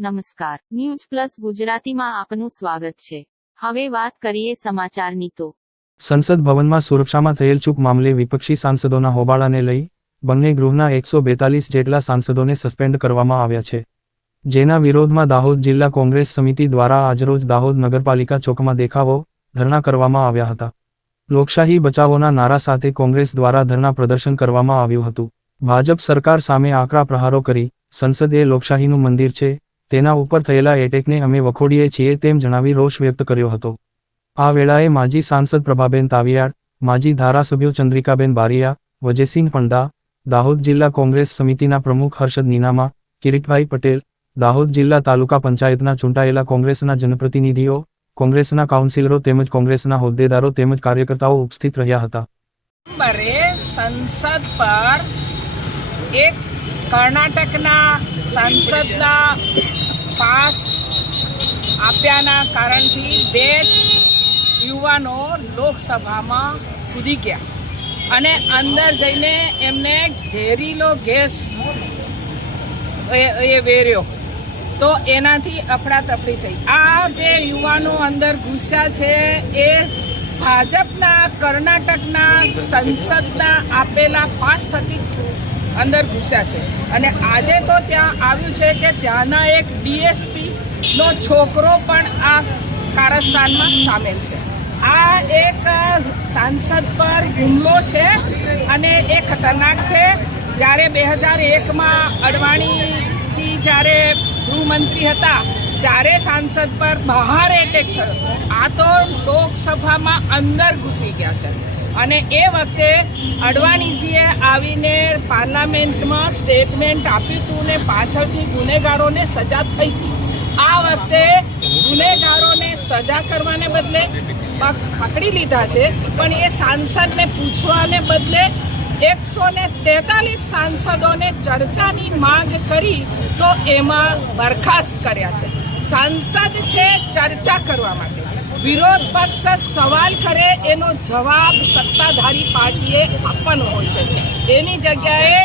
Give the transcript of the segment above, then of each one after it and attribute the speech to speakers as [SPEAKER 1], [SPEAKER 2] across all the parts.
[SPEAKER 1] નમસ્કાર. News plus ગુજરાતીમાં આપનું સ્વાગત છે. હવે વાત કરીએ સમાચારની તો.
[SPEAKER 2] સંસદ ભવનમાં સુરક્ષામાં થયેલ ચૂક મામલે વિપક્ષી સાંસદોના હોબાળાને લઈ બંને ગૃહના એકસો બેતાલીસ જેટલા સાંસદોને સસ્પેન્ડ કરવામાં આવ્યા છે. જેના વિરોધમાં દાહોદ જિલ્લા કોંગ્રેસ સમિતિ દ્વારા આજરોજ દાહોદ નગરપાલિકા ચોકમાં દેખાવો ધરણા કરવામાં આવ્યા હતા. લોકશાહી બચાવોના નારા સાથે કોંગ્રેસ દ્વારા ધરણા પ્રદર્શન કરવામાં આવ્યું હતું. ભાજપ સરકાર સામે આકરા પ્રહારો કરી સંસદ એ લોકશાહીનું મંદિર છે તેના ઉપર થયેલા એટેકને અમે વખોડીએ છીએ તેમ જણાવી રોષ વ્યક્ત કર્યો હતો. આ વેળાએ માજી સાંસદ પ્રભાબેન તાવિયાડ માજી ધારાસભ્યો ચંદ્રિકાબેન બારિયા, વજયસિંહ પંડા, દાહોદ જિલ્લા કોંગ્રેસ સમિતિના પ્રમુખ હર્ષદ નીનામા, કિરીટભાઈ પટેલ, દાહોદ જિલ્લા તાલુકા પંચાયતના ચૂંટાયેલા કોંગ્રેસના જનપ્રતિનિધિઓ, કોંગ્રેસના કાઉન્સિલરો તેમજ કોંગ્રેસના હોદ્દેદારો તેમજ કાર્યકર્તાઓ ઉપસ્થિત રહ્યા હતા.
[SPEAKER 3] સંસદ પર એક કર્ણાટકના સાંસદના પાસ આપ્યાના કારણથી બે યુવાનો લોકસભામાં કૂદી ગયા અને અંદર જઈને એમને ઝેરીલો ગેસ એ- વેર્યો. તો એનાથી અફડાતફડી થઈ. આ જે યુવાનો અંદર ઘૂસ્યા છે એ ભાજપના, કર્ણાટકના, સંસદના આપેલા પાસ થકી અંદર ઘૂસ્યા છે. અને આજે તો ત્યાં આવ્યું છે કે ત્યાંના એક ડીએસપીનો છોકરો પણ આ કારસ્તાનમાં સામેલ છે. આ એક સાંસદ પર હુમલો છે અને એ ખતરનાક છે. જ્યારે બે હજાર એકમાં અડવાણીજી જ્યારે ગૃહમંત્રી હતા, ત્યારે સાંસદ પર બહાર એટેક થયો આ તો લોકસભામાં અંદર ઘૂસી ગયા છે. અને એ વખતે અડવાણીજીએ આવીને પાર્લામેન્ટમાં સ્ટેટમેન્ટ આપ્યું હતું ને પાછળથી ગુનેગારોને સજા થઈ હતી. આ વખતે ગુનેગારોને સજા કરવાને બદલે પક- પકડી લીધા છે, પણ એ સાંસદને પૂછવાને બદલે એકસો ને તેતાલીસ સાંસદોને ચર્ચાની માંગ કરી તો એમાં બરખાસ્ત કર્યા છે. સાંસદ છે ચર્ચા કરવા માટે. વિરોધ પક્ષ સવાલ કરે એનો જવાબ સત્તાધારી પાર્ટીએ આપવાનો હોય છે. એની જગ્યાએ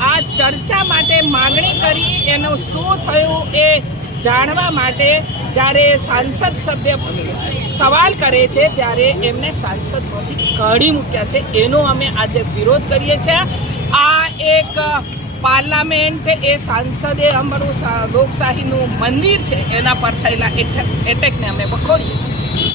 [SPEAKER 3] આ ચર્ચા માટે માગણી કરી એનું શું થયું એ જાણવા માટે જ્યારે સાંસદ સભ્ય સવાલ કરે છે ત્યારે એમને સાંસદમાંથી કાઢી મૂક્યા છે. એનો અમે આજે વિરોધ કરીએ છીએ. આ એક પાર્લામેન્ટ એ સાંસદે અમારું લોકશાહીનું મંદિર છે. એના પર થયેલા એટેક- એટેકને અમે વખોડીએ છીએ.